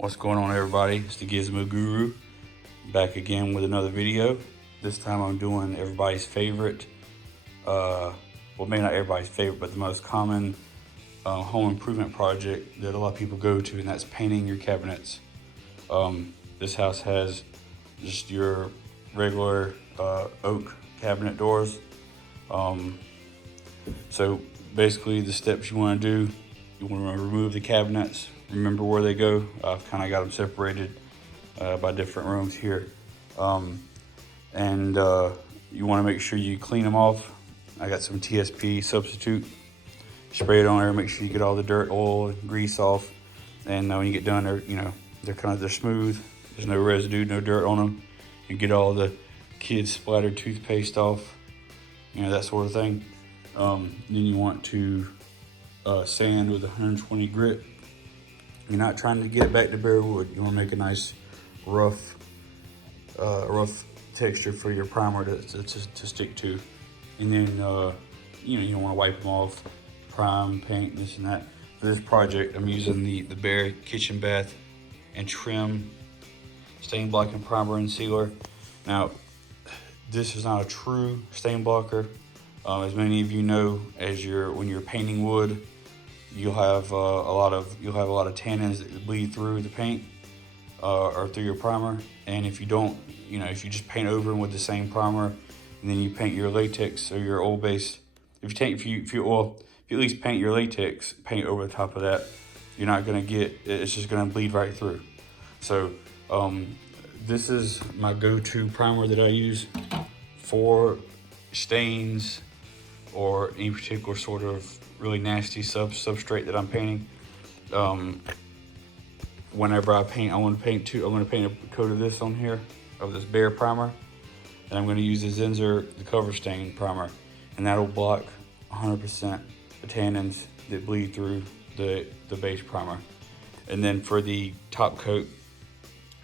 What's going on, everybody? It's the Gizmo Guru back again with another video. This time I'm doing everybody's favorite, well, maybe not everybody's favorite, but the most common home improvement project that a lot of people go to, and that's painting your cabinets. This house has just your regular oak cabinet doors. So basically the steps you want to do, you want to remove the cabinets, remember where they go. I've kind of got them separated by different rooms here. And you want to make sure you clean them off. I got some TSP substitute. Spray it on there, make sure you get all the dirt, oil, grease off. And when you get done, they're smooth. There's no residue, no dirt on them. You get all the kids' splattered toothpaste off, that sort of thing. Then you want to sand with 120 grit. You're not trying to get it back to bare wood. You want to make a nice rough texture for your primer to stick to. And then you don't want to wipe them off, prime, paint, this and that. For this project, I'm using the Bare Kitchen Bath and Trim stain blocking primer and sealer. Now, this is not a true stain blocker. As many of you know, when you're painting wood, you'll have a lot of tannins that bleed through the paint or through your primer. And if you don't, if you just paint over them with the same primer, and then you paint your latex or your oil base, if you at least paint your latex paint over the top of that, you're not gonna it's just gonna bleed right through. So this is my go-to primer that I use for stains or any particular sort of really nasty substrate that I'm painting. Whenever I paint, I'm gonna paint a coat of this on here, of this Bare primer, and I'm gonna use the Zinsser, the cover stain primer, and that'll block 100% the tannins that bleed through the base primer. And then for the top coat,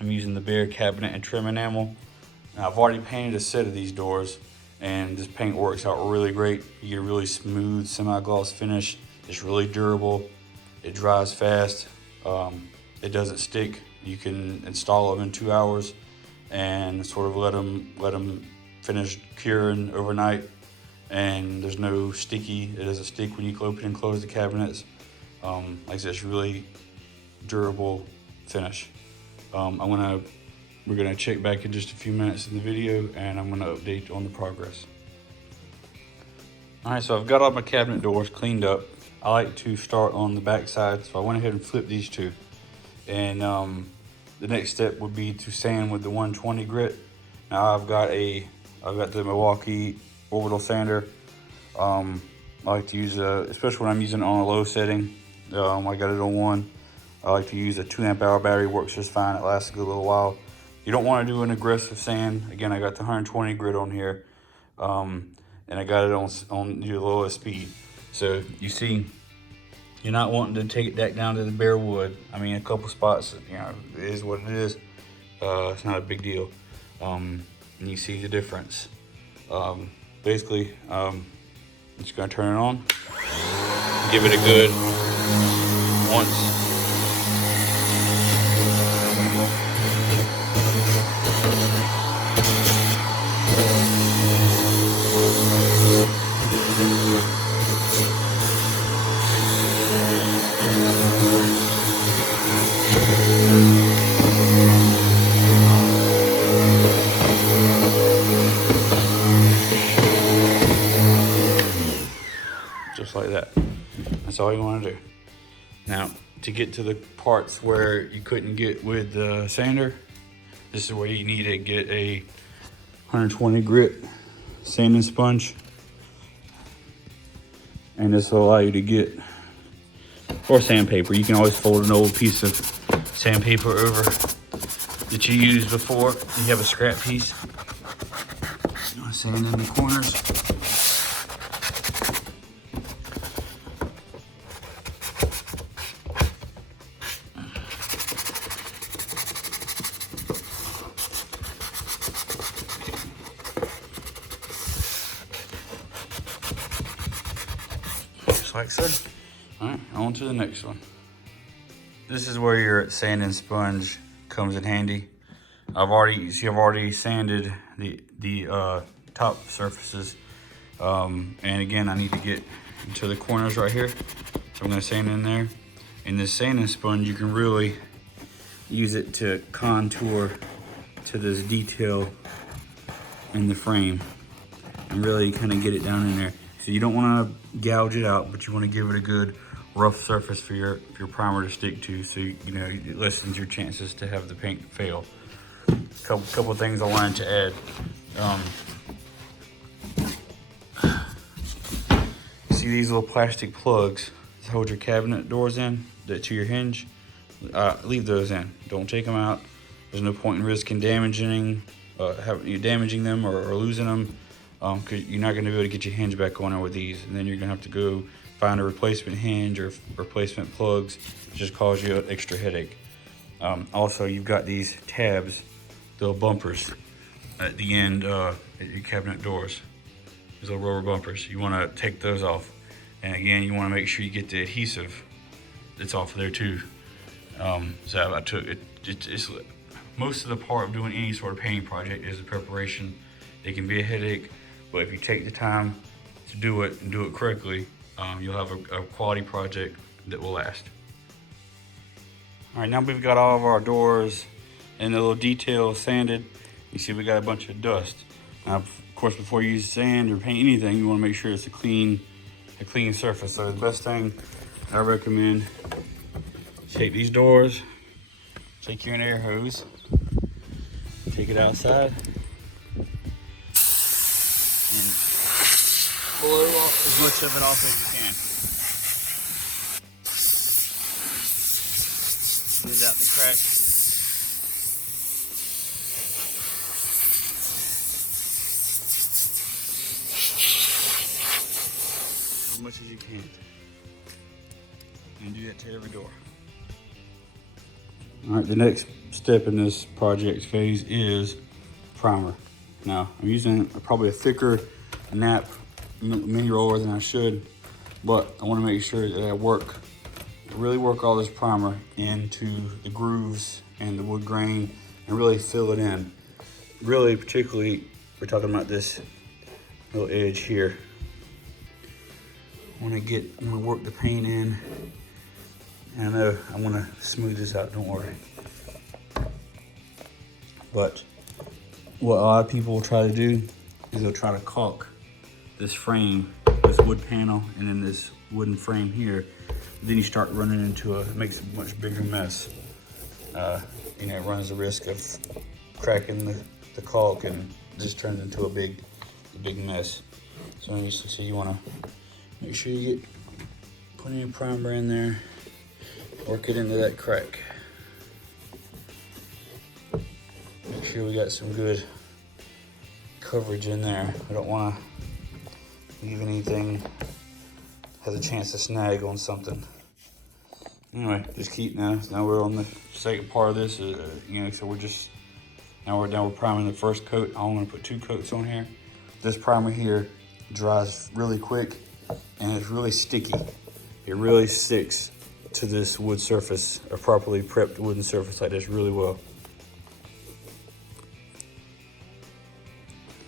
I'm using the Bare cabinet and trim enamel. Now, I've already painted a set of these doors, and this paint works out really great. You get a really smooth semi-gloss finish. It's really durable. It dries fast. It doesn't stick. You can install them in 2 hours and sort of let them finish curing overnight. And there's no sticky. It doesn't stick when you open and close the cabinets. Like I said, it's really durable finish. We're gonna check back in just a few minutes in the video, and I'm gonna update on the progress. All right, so I've got all my cabinet doors cleaned up. I like to start on the back side, so I went ahead and flipped these two. And the next step would be to sand with the 120 grit. Now I've got the Milwaukee orbital sander. I like to use especially when I'm using it on a low setting. I got it on 1. I like to use a 2 amp hour battery, works just fine. It lasts a good little while. You don't want to do an aggressive sand. Again, I got the 120 grit on here, and I got it on your lowest speed. So you see, you're not wanting to take it back down to the bare wood. I mean, a couple spots, it is what it is. It's not a big deal. And you see the difference. Basically, I'm just gonna turn it on, give it a good once. Just like that. That's all you want to do. Now, to get to the parts where you couldn't get with the sander, this is where you need to get a 120 grit sanding sponge. And this will allow you to get, or sandpaper. You can always fold an old piece of sandpaper over that you used before. You have a scrap piece. You want to sand in the corners. Like so. All right, on to the next one. this is where your sanding sponge comes in handy. I've already sanded the top surfaces, and again I need to get to the corners right here, so I'm going to sand in there. And this sanding sponge, you can really use it to contour to this detail in the frame and really kind of get it down in there. So you don't want to gouge it out, but you want to give it a good rough surface for your primer to stick to, so you know it lessens your chances to have the paint fail. Couple of things I wanted to add. See these little plastic plugs that hold your cabinet doors in to your hinge? Leave those in. Don't take them out. There's no point in risking damaging them or losing them, because you're not going to be able to get your hinge back on there with these, and then you're going to have to go find a replacement hinge or replacement plugs, which just cause you an extra headache. Also, you've got these tabs, little bumpers at the end at your cabinet doors. These little rubber bumpers. You want to take those off, and again, you want to make sure you get the adhesive that's off of there too. So I took it. It's most of the part of doing any sort of painting project is the preparation. It can be a headache, but if you take the time to do it and do it correctly, you'll have a quality project that will last. All right, now we've got all of our doors and the little details sanded. You see we got a bunch of dust. Now, of course, before you use sand or paint anything, you want to make sure it's a clean surface. So the best thing I recommend, take these doors, take your air hose, take it outside, and blow off as much of it off as you can. Squeeze out the cracks. As much as you can. And do that to every door. All right, the next step in this project phase is primer. Now, I'm using probably a thicker nap mini roller than I should, but I want to make sure that I really work all this primer into the grooves and the wood grain and really fill it in. Really, particularly, we're talking about this little edge here. I want to work the paint in. And I know I'm gonna smooth this out, don't worry. But what a lot of people will try to do is they'll try to caulk this frame, this wood panel, and then this wooden frame here. Then you start running into it makes a much bigger mess. You know, it runs the risk of cracking the caulk, and just turns into a big mess. So you wanna make sure you get plenty of primer in there. Work it into that crack. Make sure we got some good coverage in there. I don't want to leave anything has a chance to snag on something. Anyway, just keep now we're on the second part of this. You know, so we're priming the first coat. I'm going to put 2 coats on here. This primer here dries really quick and it's really sticky. It really sticks to this wood surface, a properly prepped wooden surface like this, really well.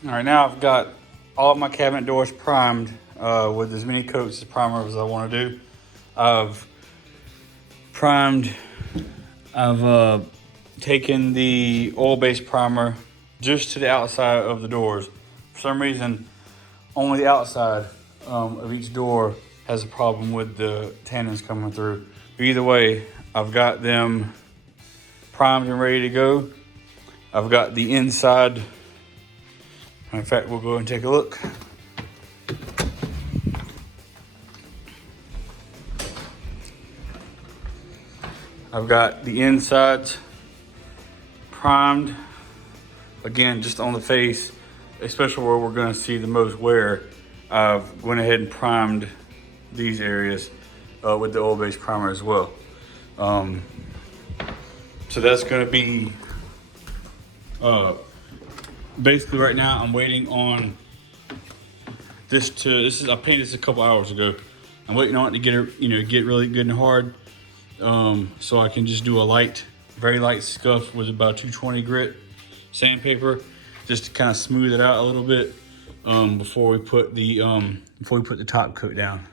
All right, now I've got all of my cabinet doors primed with as many coats of primer as I want to do. I've taken the oil-based primer just to the outside of the doors. For some reason, only the outside of each door has a problem with the tannins coming through. But either way, I've got them primed and ready to go. I've got the inside. In fact, we'll go and take a look. I've got the insides primed. Again, just on the face, especially where we're going to see the most wear. I've went ahead and primed these areas with the oil-based primer as well. So that's going to be basically right now. I'm waiting on I painted this a couple hours ago. I'm waiting on it to get really good and hard. So I can just do a light, very light scuff with about 220 grit sandpaper, just to kind of smooth it out a little bit before we put the top coat down.